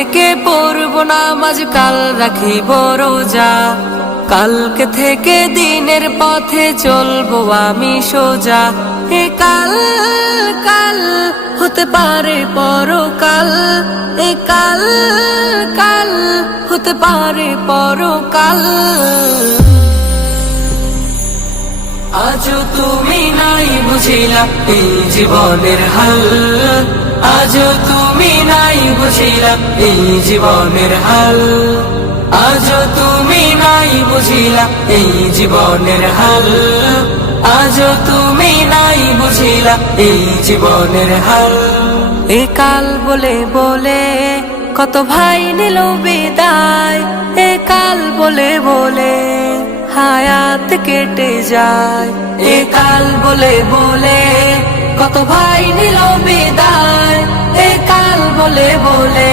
থেকে পড়ব নামাজ, কাল রাখিব রোজা। কালকে থেকে দিনের পথে চলবো আমি সোজা। এ কাল কাল হতে পারে পরকাল, এ কাল কাল হতে পারে পরকাল। আজও তুমি নাই বুঝিলা এই জীবনের হাল, আজও তুমি নাই বুঝিলা এই জীবনের হাল, আজও তুমি নাই বুঝিলা এই জীবনের হাল, আজও তুমি নাই বুঝিলা এই জীবনের হাল। এ কাল বলে বলে কত ভাই নিল বিদায়, এ কাল বলে বলে হায়াত কেটে যায়। এ কাল বলে বলে কত ভাই নিল বিদায়, এ কাল বলে বলে